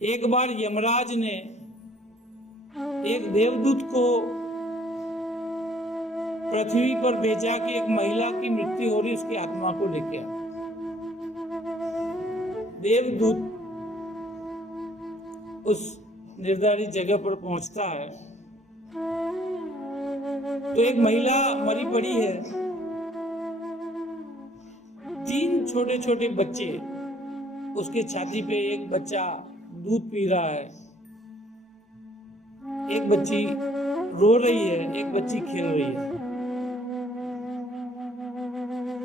एक बार यमराज ने एक देवदूत को पृथ्वी पर भेजा कि एक महिला की मृत्यु हो रही, उसकी आत्मा को लेके आ। देवदूत उस निर्धारित जगह पर पहुंचता है तो एक महिला मरी पड़ी है, 3 छोटे छोटे बच्चे, उसके छाती पे एक बच्चा दूध पी रहा है, एक बच्ची रो रही है, एक बच्ची खेल रही है।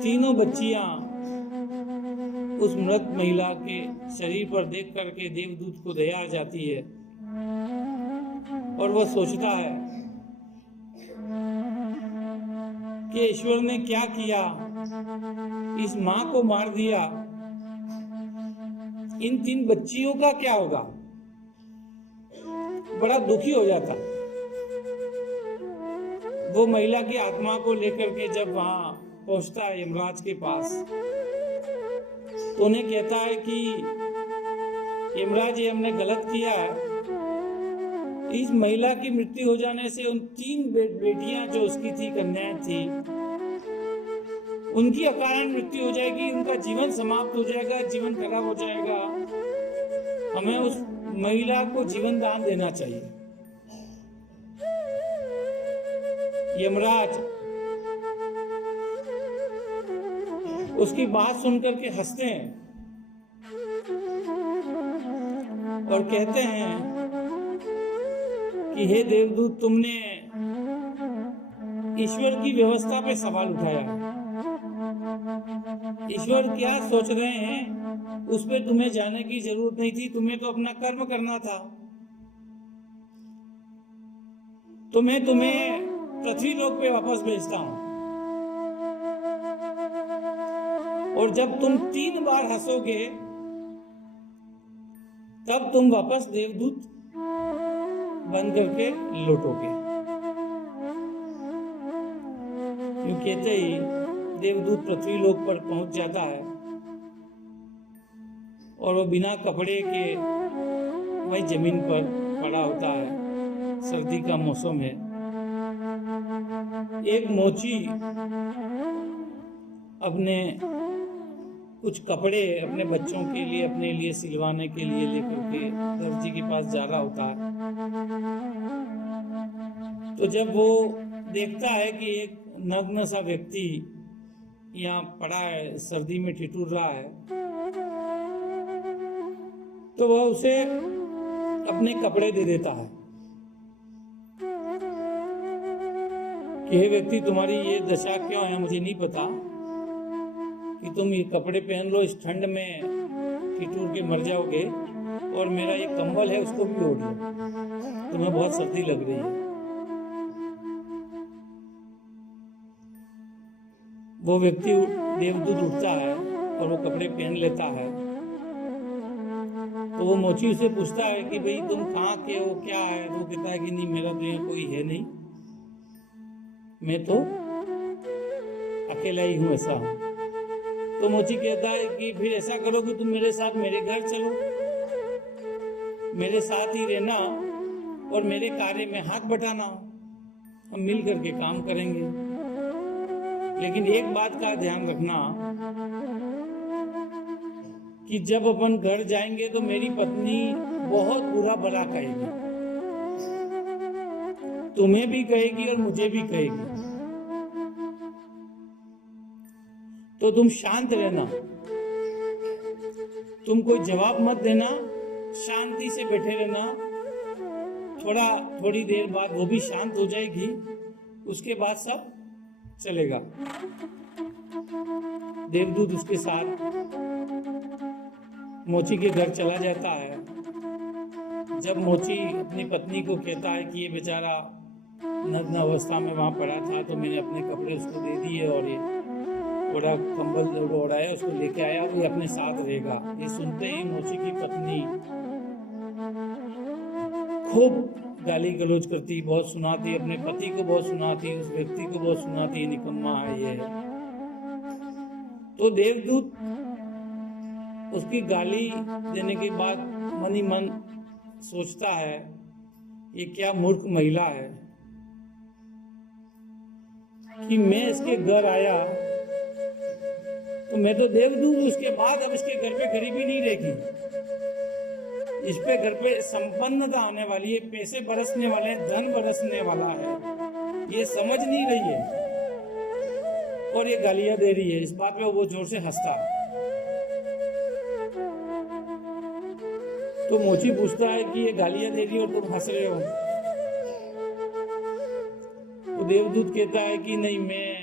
तीनों बच्चियां उस मृत महिला के शरीर पर देख करके देवदूत को दया आ जाती है और वह सोचता है कि ईश्वर ने क्या किया, इस मां को मार दिया, इन 3 बच्चियों का क्या होगा। बड़ा दुखी हो जाता। वो महिला की आत्मा को लेकर के जब वहां पहुंचता है यमराज के पास, तो उन्हें कहता है कि यमराज, ये हमने गलत किया है। इस महिला की मृत्यु हो जाने से उन 3 बेटियां जो उसकी थी, कन्याएं थी, उनकी अकारण मृत्यु हो जाएगी, उनका जीवन समाप्त हो जाएगा, जीवन खराब हो जाएगा। हमें उस महिला को जीवन दान देना चाहिए। यमराज उसकी बात सुनकर के हंसते हैं और कहते हैं कि हे देवदूत, तुमने ईश्वर की व्यवस्था पे सवाल उठाया। ईश्वर क्या सोच रहे हैं उस पे तुम्हें जाने की जरूरत नहीं थी, तुम्हें तो अपना कर्म करना था। तुम्हें पृथ्वी लोक पे वापस भेजता हूं, और जब तुम 3 बार हंसोगे तब तुम वापस देवदूत बन करके लौटोगे। यूं कहते ही देवदूत पृथ्वी लोक पर पहुंच जाता है और वो बिना कपड़े के वही जमीन पर पड़ा होता है। सर्दी का मौसम है। एक मोची अपने कुछ कपड़े अपने बच्चों के लिए, अपने लिए सिलवाने के लिए लेकर के दर्जी के पास जा रहा होता है। तो जब वो देखता है कि एक नग्न सा व्यक्ति यहाँ पड़ा है, सर्दी में ठिठुर रहा है, तो वह उसे अपने कपड़े दे देता है कि हे व्यक्ति, तुम्हारी ये दशा क्यों है मुझे नहीं पता, कि तुम ये कपड़े पहन लो, इस ठंड में ठिठुर के मर जाओगे, और मेरा ये कंबल है उसको भी ओढ़ लो, तुम्हें बहुत सर्दी लग रही है। वो व्यक्ति, देवदूत, उठता है और वो कपड़े पहन लेता है। तो वो मोची से पूछता है कि भाई तुम कहाँ के हो, क्या है। वो कहता है कि नहीं, मेरा तो यहाँ कोई है नहीं, मैं तो अकेला ही हूँ, ऐसा हूँ। तो मोची कहता है कि फिर ऐसा करो कि तुम मेरे साथ मेरे घर चलो, मेरे साथ ही रहना और मेरे कार्य में हाथ बटाना, हम मिल करके काम करेंगे। लेकिन एक बात का ध्यान रखना कि जब अपन घर जाएंगे तो मेरी पत्नी बहुत बुरा भला कहेगी, तुम्हें भी कहेगी और मुझे भी कहेगी। तो तुम शांत रहना, तुम कोई जवाब मत देना, शांति से बैठे रहना। थोड़ी देर बाद वो भी शांत हो जाएगी, उसके बाद सब चलेगा। देवदूत उसके साथ मोची के घर चला जाता है। जब मोची अपनी पत्नी को कहता है कि ये बेचारा नग्न अवस्था में वहां पड़ा था, तो मैंने अपने कपड़े उसको दे दिए और ये थोड़ा कंबल ओढ़ाया, उसको लेके आया, वो अपने साथ रहेगा। ये सुनते ही मोची की पत्नी खूब गाली गलौज करती, बहुत सुनाती, अपने पति को बहुत सुनाती, उस व्यक्ति को बहुत सुनाती, निकम्मा है ये। तो देवदूत उसकी गाली देने के बाद मन ही मन सोचता है ये क्या मूर्ख महिला है कि मैं इसके घर आया तो मैं तो देवदूत, उसके बाद अब इसके घर पे गरीबी नहीं रहेगी, इस पे घर पे संपन्नता आने वाली है, पैसे बरसने वाले हैं, धन बरसने वाला है, ये समझ नहीं रही है और ये गालियां दे रही है। इस बात पे वो जोर से हंसता। तो मोची पूछता है कि ये गालियां दे रही हो और तुम हंस रहे हो। तो देवदूत कहता है कि नहीं, मैं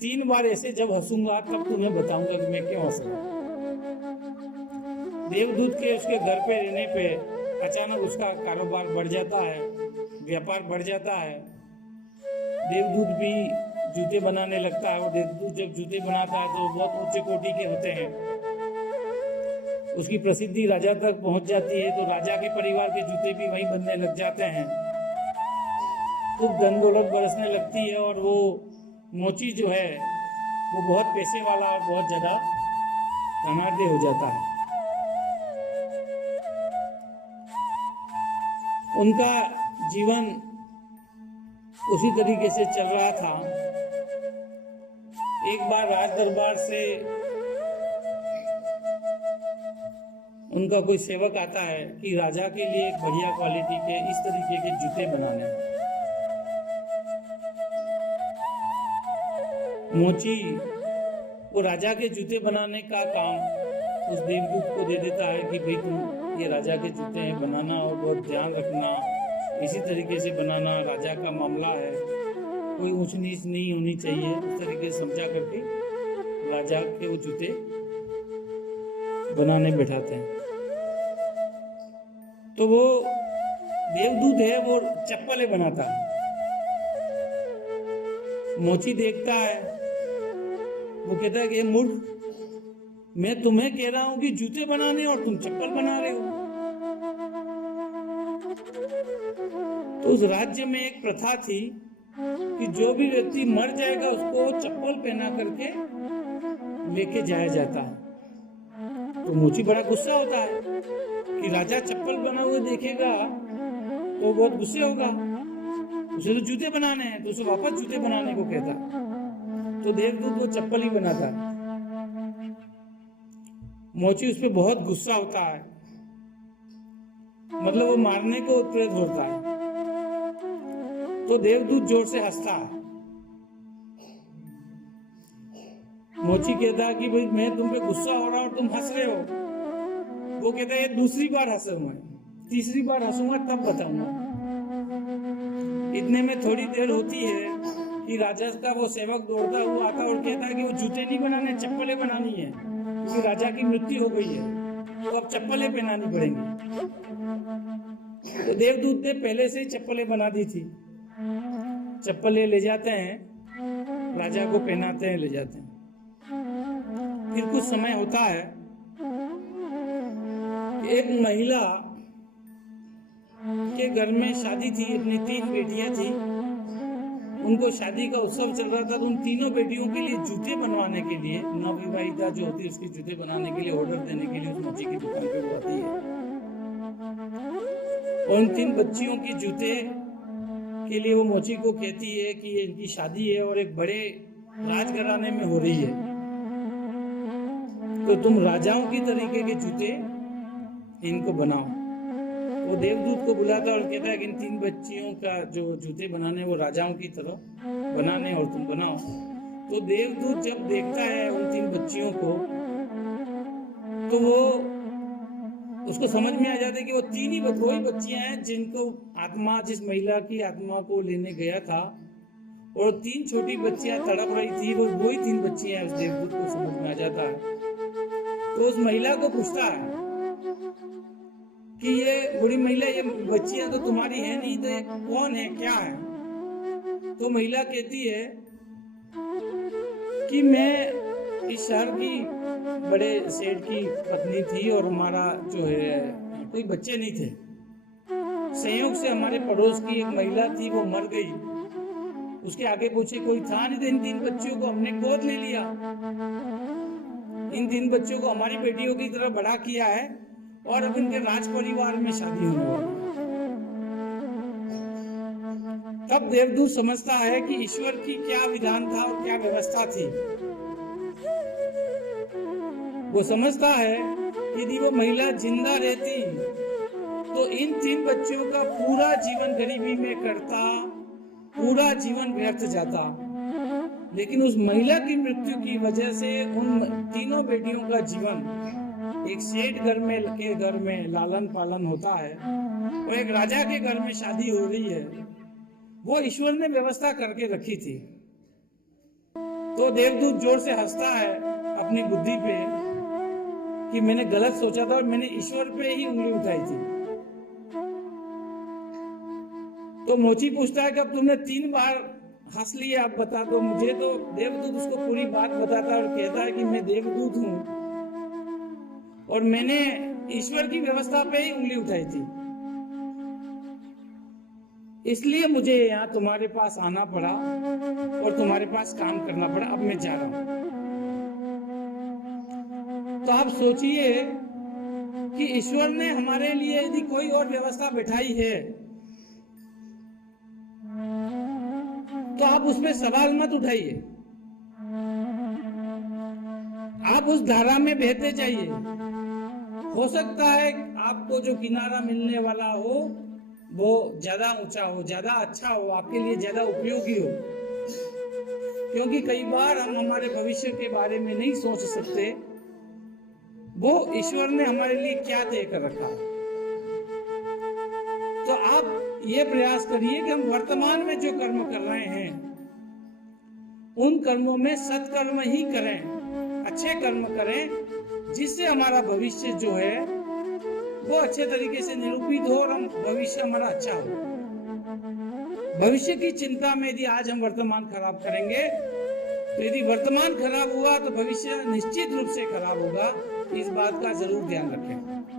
3 बार ऐसे जब हंसूंगा तब तुम्हें बताऊंगा कि मैं क्यों हंस रहा हूं। देवदूत के उसके घर पे रहने पे अचानक उसका कारोबार बढ़ जाता है, व्यापार बढ़ जाता है। देवदूत भी जूते बनाने लगता है और देवदूत जब जूते बनाता है तो बहुत ऊंचे कोटि के होते हैं। उसकी प्रसिद्धि राजा तक पहुंच जाती है, तो राजा के परिवार के जूते भी वहीं बनने लग जाते हैं। खूब धन दौलत बरसने लगती है और वो मोची जो है वो बहुत पैसे वाला और बहुत ज्यादा धनाढ्य हो जाता है। उनका जीवन उसी तरीके से चल रहा था। एक बार राज दरबार से उनका कोई सेवक आता है कि राजा के लिए एक बढ़िया क्वालिटी के इस तरीके के जूते बनाने हैं। मोची वो राजा के जूते बनाने का काम उस देवदूत को दे देता है कि भाई तुम ये राजा के जूते हैं बनाना और बहुत ध्यान रखना, इसी तरीके से बनाना, राजा का मामला है, कोई ऊंच नीच नहीं होनी चाहिए, उस तरीके से समझा करके राजा के वो जूते बनाने बैठाते हैं। तो वो देवदूत है वो चप्पलें बनाता है। मोची देखता है, वो कहता है कि मूर्ख, मैं तुम्हें कह रहा हूं कि जूते बनाने और तुम चप्पल बना रहे हो। तो उस राज्य में एक प्रथा थी कि जो भी व्यक्ति मर जाएगा उसको चप्पल पहना करके लेके जाया जाता है। तो मोची बड़ा गुस्सा होता है कि राजा चप्पल बना हुए देखेगा तो बहुत गुस्से होगा, उसे तो जूते बनाने हैं, तो उसे वापस जूते बनाने को कहता है। तो देवदूत वो चप्पल ही बनाता है। मोची उस पर बहुत गुस्सा होता है, मतलब वो मारने को उत्प्रेरित होता है। तो देवदूत जोर से हंसता है। मोची कहता है कि भाई मैं तुम पे गुस्सा हो रहा हूं और तुम हंस रहे हो। वो कहता है ये दूसरी बार हंसूंगा, मैं तीसरी बार हंसूंगा तब बताऊंगा। इतने में थोड़ी देर होती है कि राजा का वो सेवक दौड़ता हुआ आता है और कहता है कि वो जूते नहीं बनाने, चप्पलें बनानी है, क्योंकि राजा की मृत्यु हो गई है तो अब चप्पलें पहनानी पड़ेंगी। तो देवदूत ने पहले से ही चप्पलें बना दी थी। चप्पलें ले जाते हैं, राजा को पहनाते हैं, ले जाते हैं। फिर कुछ समय होता है, एक महिला के घर में शादी थी, अपनी 3 बेटियां थी, उनको शादी का उत्सव चल रहा था। तो उन तीनों बेटियों के लिए जूते बनवाने के लिए, नवविवाहिता जो होती है उसके जूते बनाने के लिए ऑर्डर देने के लिए उस मोची की दुकान पे वो आती है। और उन 3 बच्चियों की जूते के लिए वो मोची को कहती है कि ये इनकी शादी है और एक बड़े राजघराने में हो रही है, तो तुम राजाओं की तरीके के जूते इनको बनाओ। वो देवदूत को बुलाता और कहता है कि इन 3 बच्चियों का जो जूते बनाने वो राजाओं की तरह बनाने और तुम बनाओ। तो देवदूत जब देखता है उन 3 बच्चियों को तो वो उसको समझ में आ जाता है कि वो 3 ही वही बच्चियां हैं जिनको आत्मा, जिस महिला की आत्मा को लेने गया था, और 3 छोटी बच्चियां तड़प रही थी, वो वही 3 बच्चियां उस देवदूत को समझ में आ जाता है। तो उस महिला को पूछता है कि ये बूढ़ी महिला, ये बच्चियां तो तुम्हारी है नहीं, तो ये कौन है, क्या है? तो महिला कहती है कि मैं इस शहर की बड़े सेठ की पत्नी थी और हमारा जो है कोई बच्चे नहीं थे। संयोग से हमारे पड़ोस की एक महिला थी, वो मर गई, उसके आगे पूछे कोई था नहीं, तो इन 3 बच्चियों को हमने गोद ले लिया। इन 3 बच्चों को हमारी बेटियों की तरह बड़ा किया है और अब इनके राज परिवार में शादी होने वाली है। तब देवदूत समझता है कि ईश्वर की क्या विधान था और क्या व्यवस्था थी। वो समझता है कि यदि वो महिला जिंदा रहती तो इन 3 बच्चों का पूरा जीवन गरीबी में कटता, पूरा जीवन व्यर्थ जाता। लेकिन उस महिला की मृत्यु की वजह से उन तीनों बेटियों का जीवन एक सेठ घर में लालन पालन होता है और एक राजा के घर में शादी हो रही है। वो ईश्वर ने व्यवस्था करके रखी थी। तो देवदूत जोर से हंसता है अपनी बुद्धि पे कि मैंने गलत सोचा था और मैंने ईश्वर पे ही उंगली उठाई थी। तो मोची पूछता है कि अब तुमने 3 बार हंस लिया, अब बता दो मुझे। तो देवदूत उसको पूरी बात बताता है और कहता है कि मैं देवदूत हूं और मैंने ईश्वर की व्यवस्था पे ही उंगली उठाई थी, इसलिए मुझे यहाँ तुम्हारे पास आना पड़ा और तुम्हारे पास काम करना पड़ा। अब मैं जा रहा हूं। तो आप सोचिए कि ईश्वर ने हमारे लिए यदि कोई और व्यवस्था बिठाई है तो आप उसमें सवाल मत उठाइए, आप उस धारा में बहते जाइए। हो सकता है आपको जो किनारा मिलने वाला हो वो ज्यादा ऊंचा हो, ज्यादा अच्छा हो, आपके लिए ज्यादा उपयोगी हो, क्योंकि कई बार हम हमारे भविष्य के बारे में नहीं सोच सकते वो ईश्वर ने हमारे लिए क्या तय कर रखा है। तो आप ये प्रयास करिए कि हम वर्तमान में जो कर्म कर रहे हैं उन कर्मों में सत्कर्म ही करें, अच्छे कर्म करें, जिससे हमारा भविष्य जो है वो अच्छे तरीके से निरूपित हो और हम भविष्य हमारा अच्छा हो। भविष्य की चिंता में यदि आज हम वर्तमान खराब करेंगे तो यदि वर्तमान खराब हुआ तो भविष्य निश्चित रूप से खराब होगा। इस बात का जरूर ध्यान रखें।